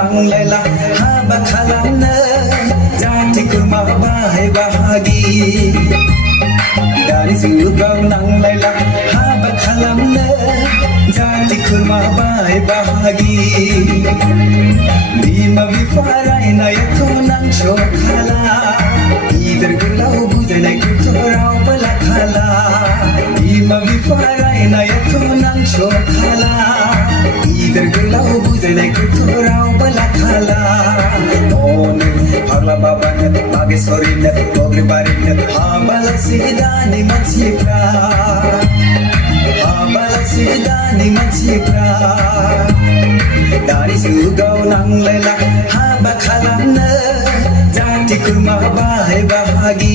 नांलायला हाबा खालामनो जाथि खुरमा बाहाय बाहागि दानि जुगाव नांलायला हाबा खालामनो जाथि खुरमा बाहाय बाहागि बिमा बिफा रायनायाथ' नांस'खाला गिदिर गोलाव बुजायनायखौथ' रावबो लाखाला बिमा बिफा रायनायाथ' नांस'खाला गिदिर गोलाव बुजायनायखौथ' रावबो लाखाला अनो फाग्ला बाबानो बागेश्वरिनो बग्रिबारिनो हाबालासि दानि मानसिफ्रा हाबालासि दानि मानसिफ्रा दानि जुगाव नांलायला हाबा खालामनो जाथि खुरमा बाहाय बाहागि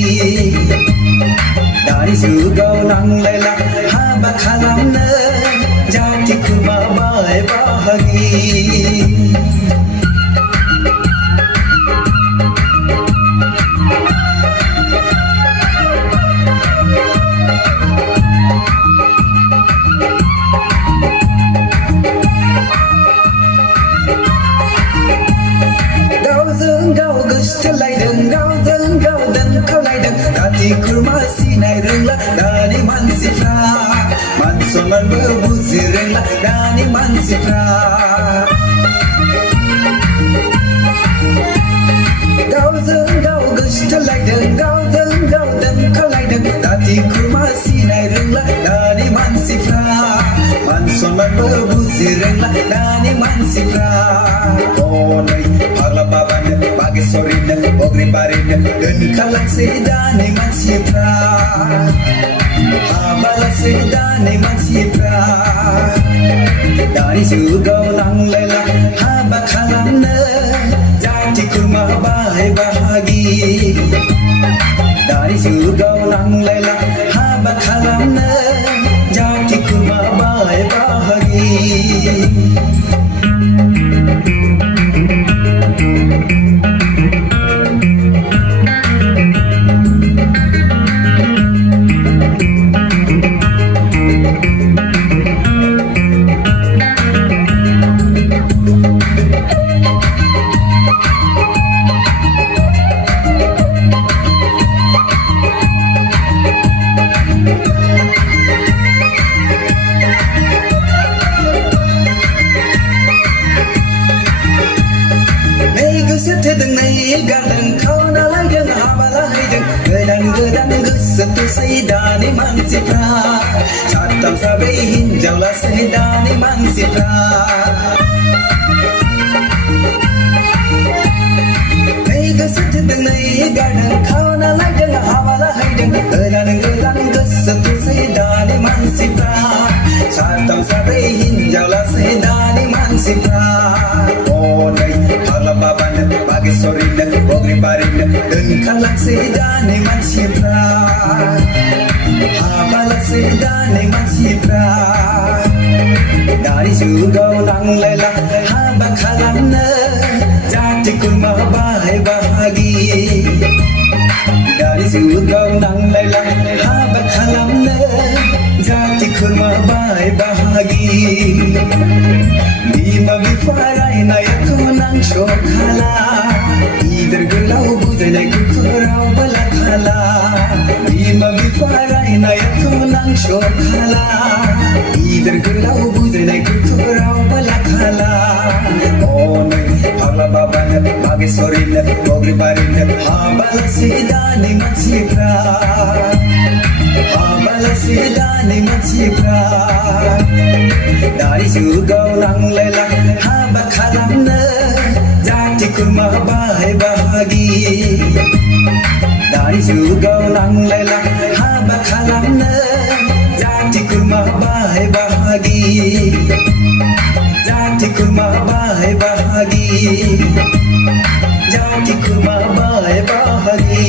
दानि जुगाव नांलायला हाबा खालामनो जाथि खुरमा बाहाय बाहागि जाथि खुरमा सिनाय रोंला दानि मानसिफ्रा मान सनमानबो बुजि रोंला दानि मानसिफ्रा गावजों गाव गोसथोलायदों गावजों गाव दोनखालायदों जाथि खुरमा सिनाय रोंला दानि मानसिफ्रा मान सनमानबो बुजि रोंला दानि मानसिफ्रा अनै फाग्ला बाबानो बागेश्वरिनो बग्रिबारिनो दोनखालांसै दानि मानसिफ्रा हाबालासै दानि मानसिफ्रा दानि जुगाव नांलायला हाबा खालामनो जाथि खुरमा बाहाय बाहागि दानि जुगाव नांलायला हाबा खालामनो जाथि खुरमा बाहाय बाहागि गारदों खावना लायदों हाबा लाहैदों गोदान गोदान गोसो थोसै दानि मानसिफ्रा साथाम साब्रै हिनजाव लासै दानि मानसिफ्रा नै गोसो थोदों नै गारदों खावना लायदों हाबा लाहैदों गोदान गोदान गोसो थोसै दानि मानसिफ्रा साथाम साब्रै हिनजाव लासै दानि मानसिफ्रा अनै फाग्ला बाबानो बागेश्वरिनो बग्रिबारिनो दोनखालांसै दानि मानसिफ्रा हाबालासै दानि मानसिफ्रा दानि जुगाव नांलायला हाबा खालामनो जाथि खुरमा बाहाय बाहागि दानि जुगाव नांलायला हाबा खालामनो जाथि खुरमा बाहाय बाहागि बिमा बिफा रायनायाथ' नांस'खाला गिदिर गोलाव बुजायनायखौथ' रावबो लाखाला बिमा बिफा रायनायाथ' नांस'खाला गिदिर गोलाव बुजायनायखौथ' रावबो लाखाला अनै फाग्ला बाबानो बागेश्वरिनो बग्रिबारिनो हाबालासि दानि मानसिफ्रा हाबालासि दानि मानसिफ्रा दानि जुगाव नांलायला हाबा खालामनो जाथि खुरमा बाहाय बाहागि दानि जुगाव नांलायला हाबा खालामनो जाथि खुरमा बाहाय बाहागि जाथि खुरमा बाहाय बाहागि जाथि खुरमा बाहाय बाहागि